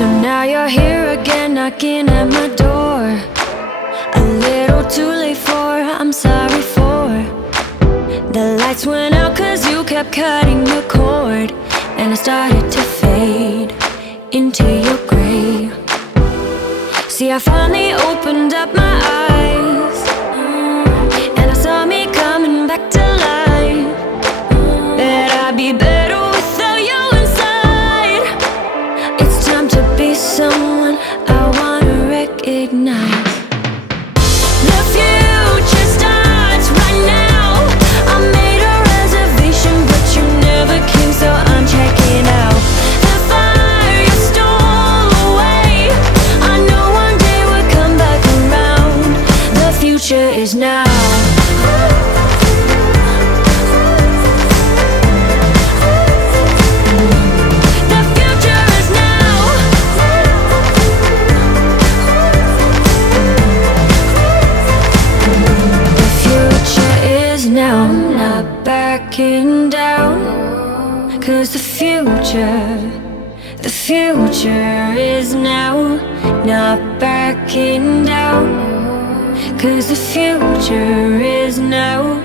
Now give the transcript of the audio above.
So now you're here again, knocking at my door. A little too late for, I'm sorry for. The lights went out cause you kept cutting the cord, and I started to fade into your gray. See, I finally opened up my eyes, and I saw me coming back to life. That I'd be better without you inside. It's time to be someone I wanna recognize. The future starts right now. I made a reservation, but you never came, so I'm checking out. The fire you stole away, I know one day we'll come back around. The future is now. I'm not backing down, cause the future is now. Not backing down, cause the future is now.